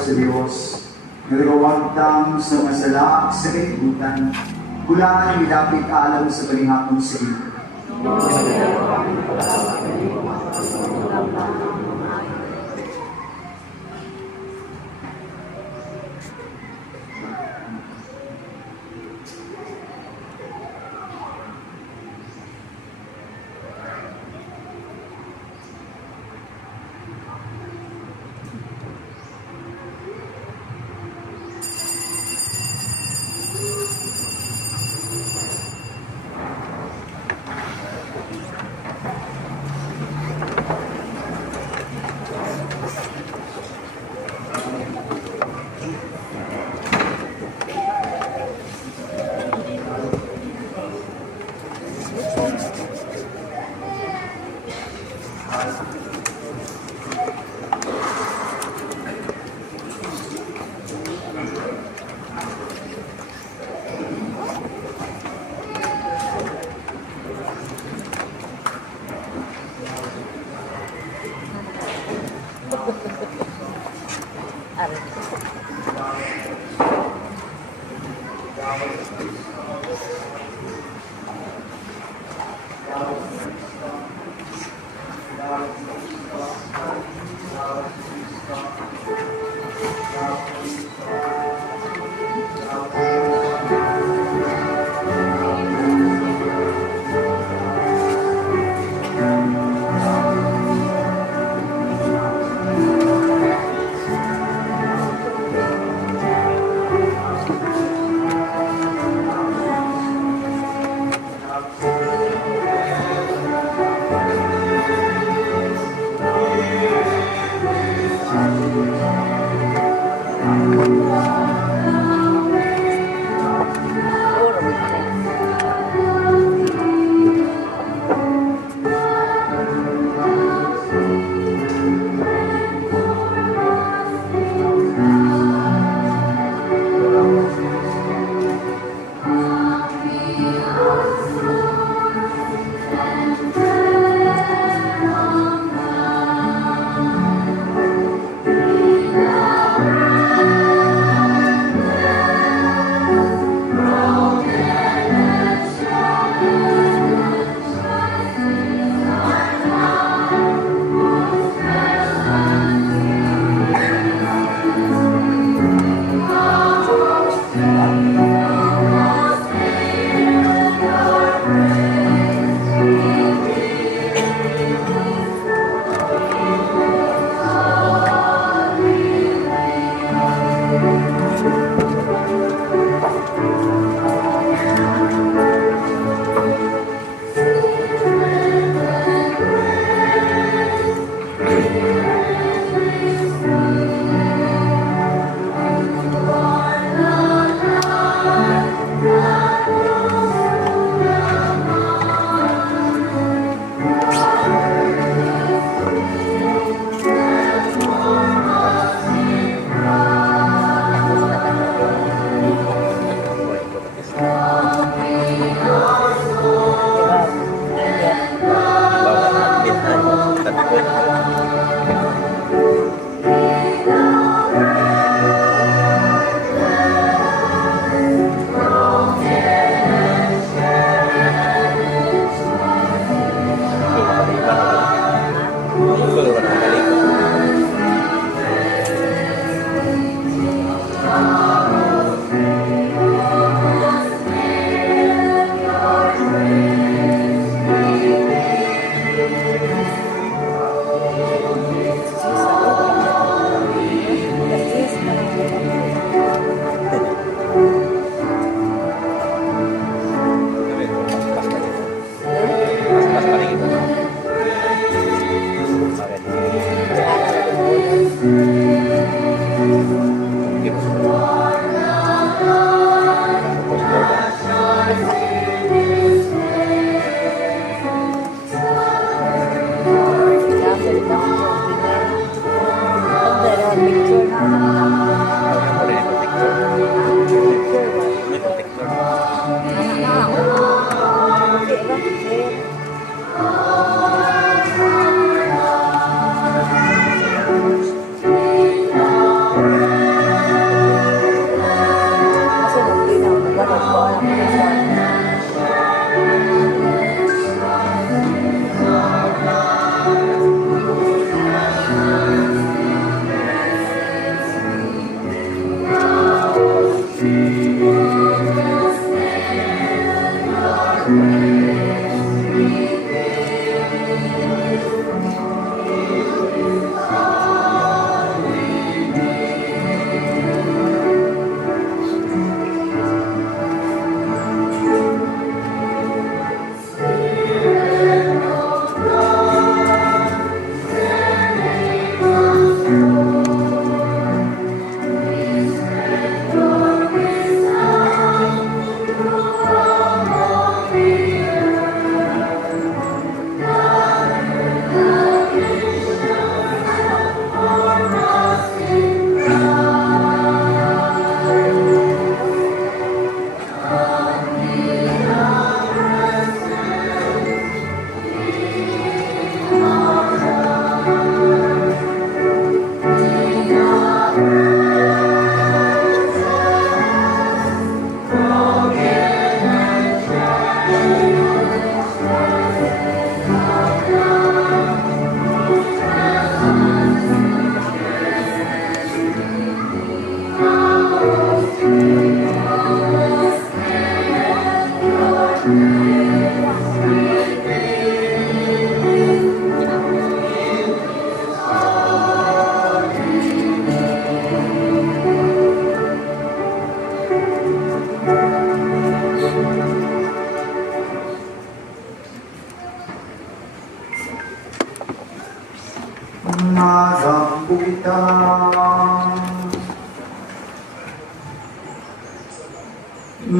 Sa Diyos, nagawagtang sa masala sa kalibutan, bulaan nilapit alam sa balingakong sa iyo.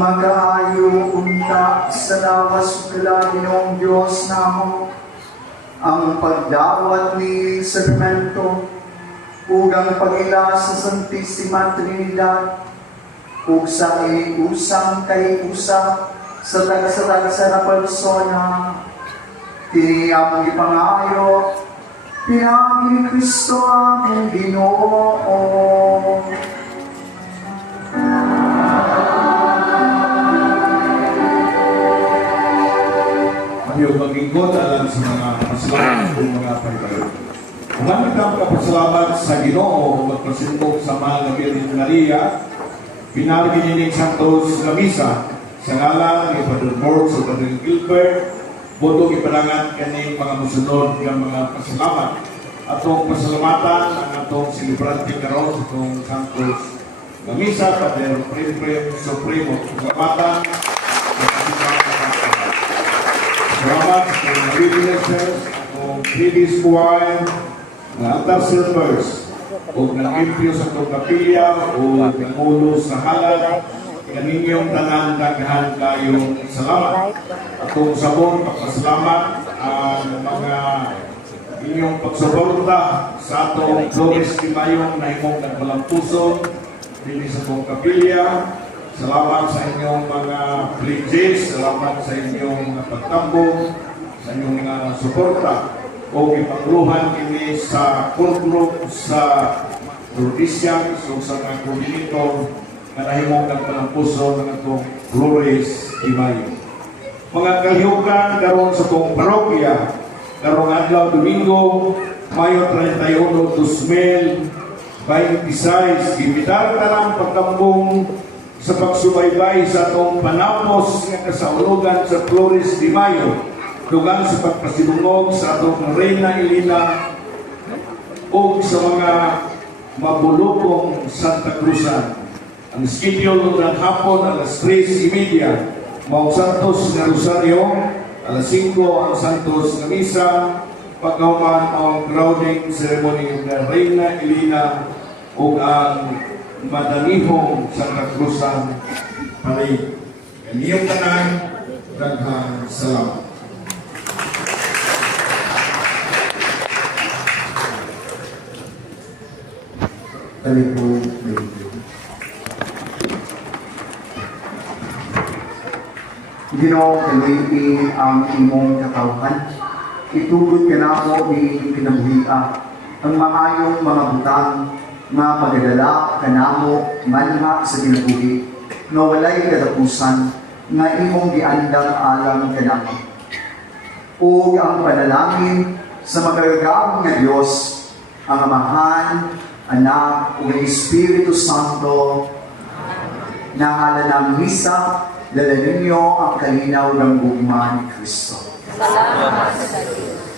Magaayo unta sa lawas kala Ginoong Diyos namo ang pagdawat ni Sacramento ug ang pagila sa Santissima Trinidad ug sa usang kay usa sa tagsa na persona kini among ipangayo pinagi ni Kristo among Ginoo. Ayaw maglingkod alam sa mga pasalamat o mga pagkayo. Maraming kang kapasalamat sa Ginoo magpasintog sa mahal na Birhen Maria, pinalagin ni Santos na misa sa ngalan ni Padre Morgs o Padre Gilbert, botong ipalangan kaning mga musunod ng mga pasalamat. Atong pasalamatan ang atong celebrante karon sa itong Santos na misa, Padre Prime Supremo. Pasalamatan salamat sa mga witnesses, ang previous choir, mga altar servers, o nag-impyo sa itong kapilya, o nangulo sa halal, kaninyong tanan daghan kayong salamat. Atong sabon, pagpasalamat ang mga inyong pagsuporta sa atong Flores de Mayo na imong nagwalang puso, dili sa itong kapilya. Salamat sa inyong mga pledges, salamat sa inyong mga pagtambong, sa inyong mga suporta o ipangluhan kini sa core group sa Rhodesians o sa mga komunito na nahimong nagpalampuso ng itong Flores de Mayo. Mga kalihukan karon sa itong parokya, karong adlaw Domingo, Mayo 31, 2026, imitar ka lang pagtambong sa pagsubaybay sa atong panapos nga kasaulugan sa Flores de Mayo, dugang sa pagpasilungog sa atong Reina Elena o sa mga mabulokong Santa Cruzan. Ang schedule ng hapon alas 3:30, Mount Santos na Rosario, alas 5 ang Santos na Misa, pagkauman ang crowning ceremony ng Reina Elena o ang Madanihong Santa Cruzan Parade. Kaniyong tanan, daghang salamat. Kami po medyo. Ginoo, kaluiin ang imong katawhan. Itugod ka na mo ni kinabuhia ang maayong mga butang nga pagdadala kanamo manha sa kinabuhi nga walay kadapusan nga imong giandang alam kanamo. O ang panalangin sa magaragawang nga Diyos, ang Amahan, Anak, ug Espiritu Santo, na ngalan ng misa, dala ninyo ang kalinaw ng gugma ni Kristo. Salamat sa Diyos.